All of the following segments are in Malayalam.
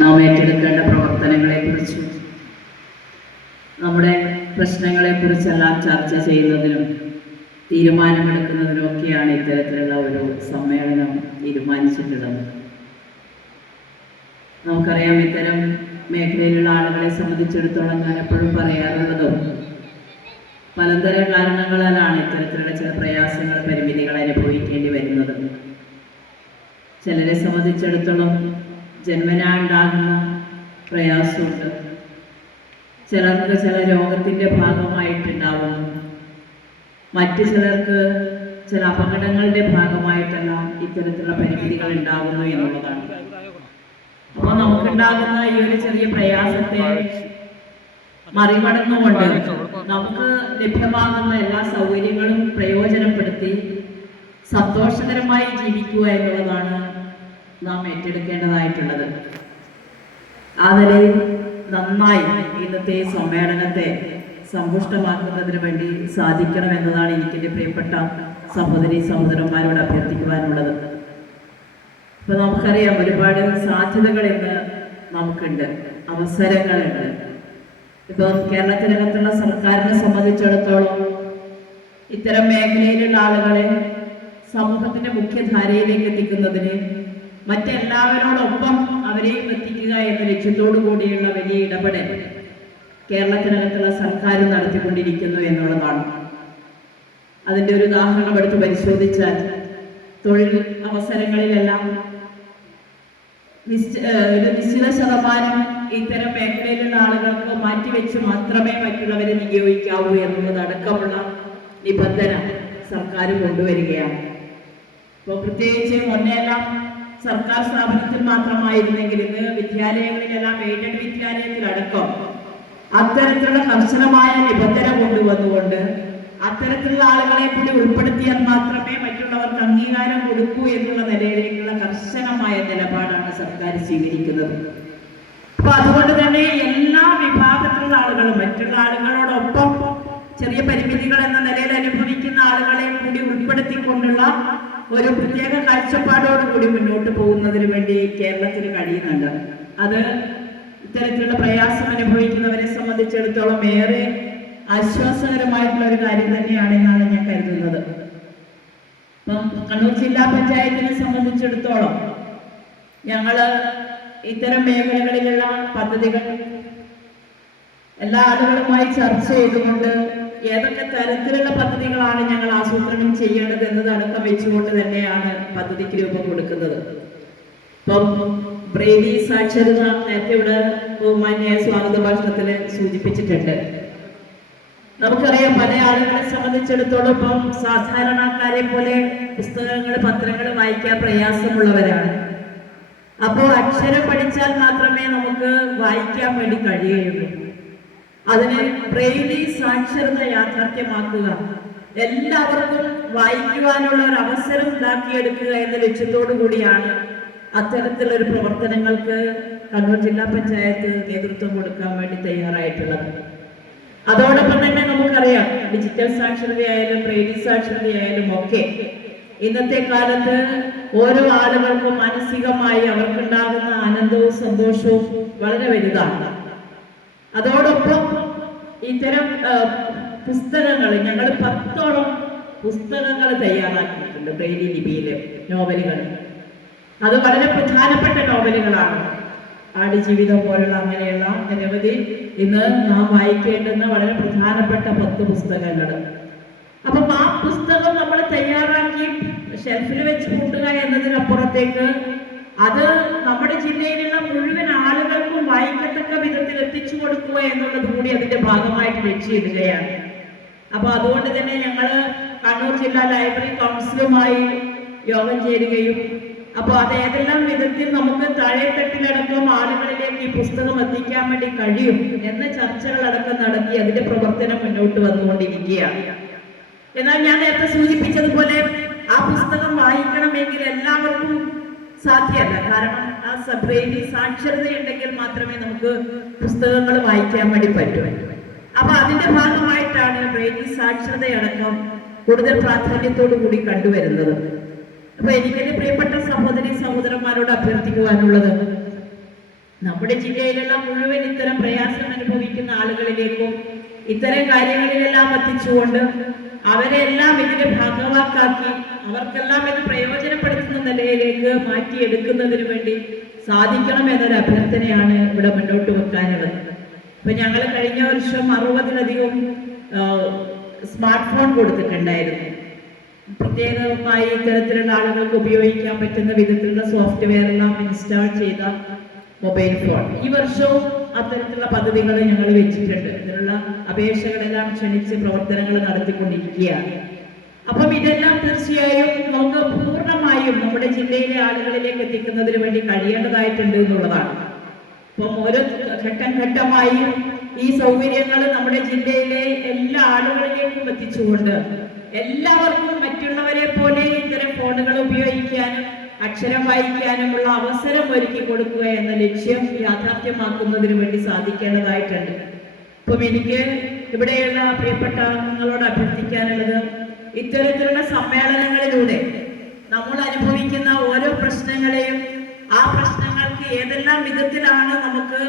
നാം ഏറ്റെടുക്കേണ്ട പ്രവർത്തനങ്ങളെക്കുറിച്ചും നമ്മുടെ പ്രശ്നങ്ങളെക്കുറിച്ചെല്ലാം ചർച്ച ചെയ്യുന്നതിനും തീരുമാനമെടുക്കുന്നതിനുമൊക്കെയാണ് ഇത്തരത്തിലുള്ള ഒരു സമ്മേളനം തീരുമാനിച്ചിട്ടുള്ളത്. നമുക്കറിയാം, ഇത്തരം മേഖലയിലുള്ള ആളുകളെ സംബന്ധിച്ചിടത്തോളം ഞാൻ എപ്പോഴും പറയാറുള്ളതും പലതരം കാരണങ്ങളാലാണ് ഇത്തരത്തിലുള്ള ചില പ്രയാസങ്ങൾ, പരിമിതികൾ അനുഭവിക്കേണ്ടി വരുന്നത്. ചിലരെ സംബന്ധിച്ചിടത്തോളം ജന്മനാ ഉണ്ടാകുന്ന പ്രയാസമുണ്ട്, ചിലർക്ക് ചില രോഗത്തിൻ്റെ ഭാഗമായിട്ടുണ്ടാവും, മറ്റു ചിലർക്ക് ചില അപകടങ്ങളുടെ ഭാഗമായിട്ടെല്ലാം ഇത്തരത്തിലുള്ള പരിമിതികൾ ഉണ്ടാകുന്നു എന്നുള്ളതാണ്. അപ്പോൾ നമുക്കുണ്ടാകുന്ന ഈ ഒരു ചെറിയ പ്രയാസത്തെ മറികടന്നുകൊണ്ട് നമുക്ക് ലഭ്യമാകുന്ന എല്ലാ സൗകര്യങ്ങളും പ്രയോജനപ്പെടുത്തി സന്തോഷകരമായി ജീവിക്കുക എന്നുള്ളതാണ് നാം ഏറ്റെടുക്കേണ്ടതായിട്ടുള്ളത്. ആ നിലയിൽ നന്നായി ഇന്നത്തെ സമ്മേളനത്തെ സമ്പുഷ്ടമാക്കുന്നതിന് വേണ്ടി സാധിക്കണമെന്നതാണ് എനിക്കെൻ്റെ പ്രിയപ്പെട്ട സഹോദരി സഹോദരന്മാരോട് അഭ്യർത്ഥിക്കുവാനുള്ളത്. ഇപ്പൊ നമുക്കറിയാം, ഒരുപാട് സാധ്യതകൾ ഇന്ന് നമുക്കുണ്ട്, അവസരങ്ങളുണ്ട്. ഇപ്പൊ കേരളത്തിനകത്തുള്ള സർക്കാരിനെ സംബന്ധിച്ചിടത്തോളം ഇത്തരം മേഖലയിലുള്ള ആളുകളെ സമൂഹത്തിന്റെ മുഖ്യധാരയിലേക്ക് എത്തിക്കുന്നതിന് മറ്റെല്ലാവരോടൊപ്പം അവരെയും എത്തിക്കുക എന്ന ലക്ഷ്യത്തോടു കൂടിയുള്ള വലിയ ഇടപെടൽ കേരളത്തിനകത്തുള്ള സർക്കാർ നടത്തിക്കൊണ്ടിരിക്കുന്നു എന്നുള്ളതാണ്. അതിൻ്റെ ഒരു ഉദാഹരണം എടുത്ത് പരിശോധിച്ചാൽ, തൊഴിൽ അവസരങ്ങളിലെല്ലാം ഒരു നിശ്ചിത ശതമാനം ഇത്തരം മേഖലയിലുള്ള ആളുകൾക്ക് മാറ്റിവെച്ച് മാത്രമേ മറ്റുള്ളവരെ നിയോഗിക്കാവൂ എന്നുള്ളതടക്കമുള്ള നിബന്ധന സർക്കാർ കൊണ്ടുവരികയാണ്. ഇപ്പോൾ പ്രത്യേകിച്ച് മുന്നെല്ലാം സർക്കാർ സ്ഥാപനത്തിൽ മാത്രമായിരുന്നെങ്കിൽ ഇന്ന് വിദ്യാലയങ്ങളിലെല്ലാം എയ്ഡഡ് വിദ്യാലയത്തിലടക്കം അത്തരത്തിലുള്ള കർശനമായ നിബന്ധന കൊണ്ടുവന്നുകൊണ്ട് അത്തരത്തിലുള്ള ആളുകളെ കൂടി ഉൾപ്പെടുത്തിയാൽ മാത്രമേ മറ്റുള്ളവർക്ക് അംഗീകാരം കൊടുക്കൂ എന്നുള്ള നിലയിലേക്കുള്ള കർശനമായ നിലപാടാണ് സർക്കാർ സ്വീകരിക്കുന്നത്. അപ്പൊ അതുകൊണ്ട് തന്നെ എല്ലാ വിഭാഗത്തിലുള്ള ആളുകളും മറ്റുള്ള ആളുകളോടൊപ്പം ചെറിയ പരിമിതികൾ എന്ന നിലയിൽ അനുഭവിക്കുന്ന ആളുകളെ കൂടി ഉൾപ്പെടുത്തിക്കൊണ്ടുള്ള ഒരു പ്രത്യേക കാഴ്ചപ്പാടോടുകൂടി മുന്നോട്ട് പോകുന്നതിന് വേണ്ടി കേരളത്തിന് കഴിയുന്നുണ്ട്. അത് ഇത്തരത്തിലുള്ള പ്രയാസം അനുഭവിക്കുന്നവരെ സംബന്ധിച്ചിടത്തോളം ഏറെ ആശ്വാസകരമായിട്ടുള്ള ഒരു കാര്യം തന്നെയാണെന്നാണ് ഞാൻ കരുതുന്നത്. ഇപ്പം കണ്ണൂർ ജില്ലാ പഞ്ചായത്തിനെ സംബന്ധിച്ചിടത്തോളം ഞങ്ങൾ ഇത്തരം മേഖലകളിലുള്ള പദ്ധതികൾ എല്ലാ ആളുകളുമായി ചർച്ച ചെയ്തുകൊണ്ട് ഏതൊക്കെ തരത്തിലുള്ള പദ്ധതികളാണ് ഞങ്ങൾ ആസൂത്രണം ചെയ്യേണ്ടത് എന്നതടക്കം വെച്ചുകൊണ്ട് തന്നെയാണ് പദ്ധതിക്ക് രൂപം കൊടുക്കുന്നത്. ഇപ്പം ബ്രെയിലി സാക്ഷരത നേരത്തെ ഇവിടെ ബഹുമാന്യ സ്വാഗത ഭാഷണത്തിൽ സൂചിപ്പിച്ചിട്ടുണ്ട്. നമുക്കറിയാം, പല ആളുകളെ സംബന്ധിച്ചിടത്തോളം ഇപ്പം സാധാരണക്കാരെ പോലെ പുസ്തകങ്ങൾ, പത്രങ്ങൾ വായിക്കാൻ പ്രയാസമുള്ളവരാണ്. അപ്പോൾ അക്ഷരം പഠിച്ചാൽ മാത്രമേ നമുക്ക് വായിക്കാൻ വേണ്ടി കഴിയുകയുള്ളൂ. അതിന് ബ്രെയിലി സാക്ഷരത യാഥാർത്ഥ്യമാക്കുക, എല്ലാവർക്കും വായിക്കുവാനുള്ള ഒരു അവസരം ഉണ്ടാക്കിയെടുക്കുക എന്ന ലക്ഷ്യത്തോടു കൂടിയാണ് അത്തരത്തിലൊരു പ്രവർത്തനങ്ങൾക്ക് കണ്ണൂർ ജില്ലാ പഞ്ചായത്ത് നേതൃത്വം കൊടുക്കാൻ വേണ്ടി തയ്യാറായിട്ടുള്ളത്. അതോടൊപ്പം തന്നെ നമുക്കറിയാം, ഡിജിറ്റൽ സാക്ഷരതയായാലും ബ്രെയിലി സാക്ഷരതയായാലും ഒക്കെ ഇന്നത്തെ കാലത്ത് ഓരോ ആളുകൾക്കും മാനസികമായി അവർക്കുണ്ടാകുന്ന ആനന്ദവും സന്തോഷവും വളരെ വലുതാണ്. അതോടൊപ്പം ഇത്തരം പുസ്തകങ്ങൾ, ഞങ്ങൾ 10ഓളം പുസ്തകങ്ങൾ തയ്യാറാക്കിയിട്ടുണ്ട് ബ്രെയിലി ലിപിയിലെ നോവലുകൾ. അത് വളരെ പ്രധാനപ്പെട്ട നോവലുകളാണ്. ആടുജീവിതം പോലുള്ള അങ്ങനെയുള്ള നിരവധി ഇന്ന് നാം വായിക്കേണ്ടുന്ന വളരെ പ്രധാനപ്പെട്ട 10 പുസ്തകങ്ങൾ. അപ്പം ആ പുസ്തകം നമ്മൾ തയ്യാറാക്കി ഷെൽഫിൽ വെച്ച് കൂട്ടുക എന്നതിനപ്പുറത്തേക്ക് അത് നമ്മുടെ ജില്ലയിലുള്ള മുഴുവൻ ആളുകൾക്കും വായിക്കത്തക്ക വിധത്തിൽ എത്തിച്ചു കൊടുക്കുക എന്നുള്ളത് കൂടി അതിന്റെ ഭാഗമായിട്ട് ലക്ഷ്യമിടുകയാണ്. അപ്പൊ അതുകൊണ്ട് തന്നെ ഞങ്ങൾ കണ്ണൂർ ജില്ലാ ലൈബ്രറി കൗൺസിലുമായി യോഗം ചേരുകയും അപ്പോൾ അത് ഏതെല്ലാം വിധത്തിൽ നമുക്ക് താഴെത്തട്ടിലടക്കം ആളുകളിലേക്ക് ഈ പുസ്തകം എത്തിക്കാൻ വേണ്ടി കഴിയും എന്ന ചർച്ചകളടക്കം നടത്തി അതിന്റെ പ്രവർത്തനം മുന്നോട്ട് വന്നുകൊണ്ടിരിക്കുകയാണ്. എന്നാൽ ഞാൻ നേരത്തെ സൂചിപ്പിച്ചതുപോലെ ആ പുസ്തകം വായിക്കണമെങ്കിൽ എല്ലാവർക്കും സാധ്യമല്ല. കാരണം ആ ബ്രെയിലി സാക്ഷരതയുണ്ടെങ്കിൽ മാത്രമേ നമുക്ക് പുസ്തകങ്ങൾ വായിക്കാൻ വേണ്ടി പറ്റൂ. അപ്പൊ അതിന്റെ ഭാഗമായിട്ടാണ് ബ്രെയിലി സാക്ഷരതയടക്കം കൂടുതൽ പ്രാധാന്യത്തോടു കൂടി കണ്ടുവരുന്നത്. അപ്പൊ എനിക്ക് പ്രിയപ്പെട്ട സഹോദരി സഹോദരന്മാരോട് അഭ്യർത്ഥിക്കുവാനുള്ളത്, നമ്മുടെ ജില്ലയിലുള്ള മുഴുവൻ ഇത്തരം പ്രയാസം അനുഭവിക്കുന്ന ആളുകളിലേക്കും ഇത്തരം കാര്യങ്ങളിലെല്ലാം എത്തിച്ചുകൊണ്ട് അവരെല്ലാം ഇതിന്റെ ഭാഗവാക്കാക്കി അവർക്കെല്ലാം ഇത് പ്രയോജനപ്പെടുത്തുന്ന നിലയിലേക്ക് മാറ്റിയെടുക്കുന്നതിന് വേണ്ടി സാധിക്കണം എന്നൊരു അഭ്യർത്ഥനയാണ് ഇവിടെ മുന്നോട്ട് വെക്കാനുള്ളത്. ഇപ്പൊ ഞങ്ങൾ കഴിഞ്ഞ വർഷം 60-ലധികം സ്മാർട്ട് ഫോൺ കൊടുത്തിട്ടുണ്ടായിരുന്നു. പ്രത്യേകമായി ഇത്തരത്തിലുള്ള ആളുകൾക്ക് ഉപയോഗിക്കാൻ പറ്റുന്ന വിധത്തിലുള്ള സോഫ്റ്റ്വെയർ എല്ലാം ഇൻസ്റ്റാൾ ചെയ്ത മൊബൈൽ ഫോൺ. ഈ വർഷവും അത്തരത്തിലുള്ള പദ്ധതികൾ ഞങ്ങൾ വെച്ചിട്ടുണ്ട്. ഇതിനുള്ള അപേക്ഷകളെല്ലാം ക്ഷണിച്ച് പ്രവർത്തനങ്ങൾ നടത്തിക്കൊണ്ടിരിക്കുകയാണ്. അപ്പം ഇതെല്ലാം തീർച്ചയായും നമുക്ക് പൂർണ്ണമായും നമ്മുടെ ജില്ലയിലെ ആളുകളിലേക്ക് എത്തിക്കുന്നതിന് വേണ്ടി കഴിയേണ്ടതായിട്ടുണ്ട് എന്നുള്ളതാണ്. അപ്പം ഓരോ ഘട്ടം ഘട്ടമായി ഈ സൗകര്യങ്ങൾ നമ്മുടെ ജില്ലയിലെ എല്ലാ ആളുകളിലേക്കും എത്തിച്ചുകൊണ്ട് എല്ലാവർക്കും മറ്റുള്ളവരെ പോലെ ഇത്തരം ഫോണുകൾ ഉപയോഗിക്കാനും അക്ഷരം വായിക്കാനുമുള്ള അവസരം ഒരുക്കി കൊടുക്കുക എന്ന ലക്ഷ്യം യാഥാർത്ഥ്യമാക്കുന്നതിന് വേണ്ടി സാധിക്കേണ്ടതായിട്ടുണ്ട്. അപ്പം എനിക്ക് ഇവിടെയുള്ള പ്രിയപ്പെട്ട നിങ്ങളോട് അഭ്യർത്ഥിക്കാനുള്ളത്, ഇത്തരത്തിലുള്ള സമ്മേളനങ്ങളിലൂടെ നമ്മൾ അനുഭവിക്കുന്ന ഓരോ പ്രശ്നങ്ങളെയും ആ പ്രശ്നങ്ങൾക്ക് ഏതെല്ലാം വിധത്തിലാണ് നമുക്ക്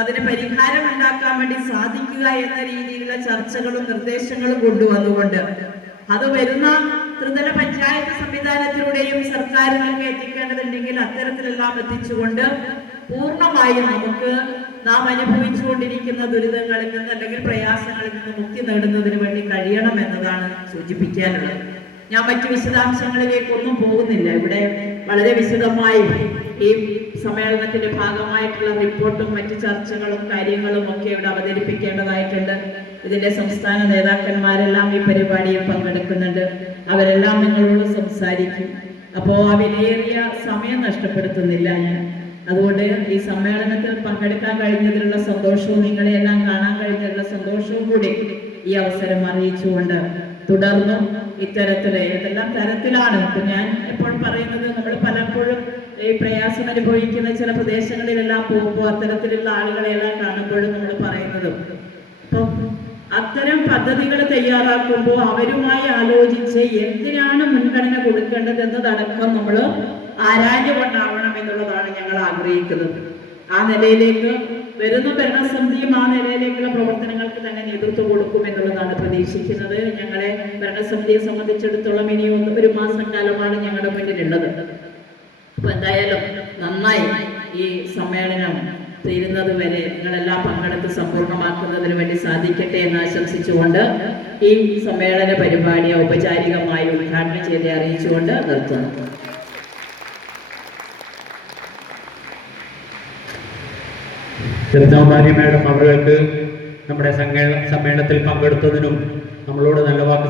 അതിന് പരിഹാരം ഉണ്ടാക്കാൻ വേണ്ടി സാധിക്കുക എന്ന രീതിയിലുള്ള ചർച്ചകളും നിർദ്ദേശങ്ങളും കൊണ്ടുവന്നുകൊണ്ട് അത് വരുന്ന ത്രിതല പഞ്ചായത്ത് സംവിധാനത്തിലൂടെയും സർക്കാരിലേക്ക് എത്തിക്കേണ്ടതുണ്ടെങ്കിൽ അത്തരത്തിലെല്ലാം എത്തിച്ചുകൊണ്ട് പൂർണ്ണമായും നമുക്ക് നാം അനുഭവിച്ചുകൊണ്ടിരിക്കുന്ന ദുരിതങ്ങളിൽ നിന്ന് അല്ലെങ്കിൽ പ്രയാസങ്ങളിൽ നിന്ന് മുക്തി നേടുന്നതിന് വേണ്ടി കഴിയണം എന്നതാണ് സൂചിപ്പിക്കാനുള്ളത്. ഞാൻ മറ്റു വിശദാംശങ്ങളിലേക്കൊന്നും പോകുന്നില്ല. ഇവിടെ വളരെ വിശദമായി ഈ സമ്മേളനത്തിന്റെ ഭാഗമായിട്ടുള്ള റിപ്പോർട്ടും മറ്റു ചർച്ചകളും കാര്യങ്ങളും ഒക്കെ ഇവിടെ അവതരിപ്പിക്കേണ്ടതായിട്ടുണ്ട്. ഇതിന്റെ സംസ്ഥാന നേതാക്കന്മാരെല്ലാം ഈ പരിപാടിയിൽ പങ്കെടുക്കുന്നുണ്ട്. അവരെല്ലാം നിങ്ങളോട് സംസാരിക്കും. അപ്പോൾ ആ വിലയേറിയ സമയം നഷ്ടപ്പെടുത്തുന്നില്ല ഞാൻ. അതുകൊണ്ട് ഈ സമ്മേളനത്തിൽ പങ്കെടുക്കാൻ കഴിഞ്ഞതിലുള്ള സന്തോഷവും നിങ്ങളെയെല്ലാം കാണാൻ കഴിഞ്ഞതിലുള്ള സന്തോഷവും കൂടി ഈ അവസരം അറിയിച്ചുകൊണ്ട് തുടർന്നും ഇത്തരത്തില് ഏതെല്ലാം തരത്തിലാണ് ഇപ്പൊ ഞാൻ എപ്പോഴും പറയുന്നത്, നമ്മൾ പലപ്പോഴും ഈ പ്രയാസം അനുഭവിക്കുന്ന ചില പ്രദേശങ്ങളിലെല്ലാം പോകുമ്പോൾ അത്തരത്തിലുള്ള ആളുകളെല്ലാം കാണുമ്പോഴും നമ്മൾ പറയുന്നതും അപ്പം അത്തരം പദ്ധതികൾ തയ്യാറാക്കുമ്പോൾ അവരുമായി ആലോചിച്ച് എന്തിനാണ് മുൻഗണന കൊടുക്കേണ്ടത് എന്നതടക്കം നമ്മൾ ആരാഞ്ഞുകൊണ്ടാവണം എന്നുള്ളതാണ് ഞങ്ങൾ ആഗ്രഹിക്കുന്നത്. ആ നിലയിലേക്ക് വരുന്ന ഭരണസമിതിയും ആ നിലയിലേക്കുള്ള പ്രവർത്തനങ്ങൾക്ക് തന്നെ നേതൃത്വം കൊടുക്കും എന്നുള്ളതാണ് പ്രതീക്ഷിക്കുന്നത്. ഞങ്ങളെ ഭരണസമിതിയെ സംബന്ധിച്ചിടത്തോളം ഇനി ഒരു മാസം കാലമാണ് ഞങ്ങളുടെ മുന്നിലുള്ളത്. അപ്പൊ എന്തായാലും നന്നായി ഈ സമ്മേളനം തീരുന്നത് വരെ നിങ്ങളെല്ലാം പങ്കെടുത്ത് സമ്പൂർണ്ണമാക്കുന്നതിന് വേണ്ടി സാധിക്കട്ടെ എന്ന് ആശംസിച്ചുകൊണ്ട് ഈ സമ്മേളന പരിപാടി ഔപചാരികമായി ഉദ്ഘാടനം ചെയ്ത് അറിയിച്ചുകൊണ്ട് നിർത്തുന്നു. രത്നാമാരി മേഡം അവർക്ക് നമ്മുടെ സമ്മേളനത്തിൽ പങ്കെടുത്തതിനും നമ്മളോട് നല്ല വാക്ക്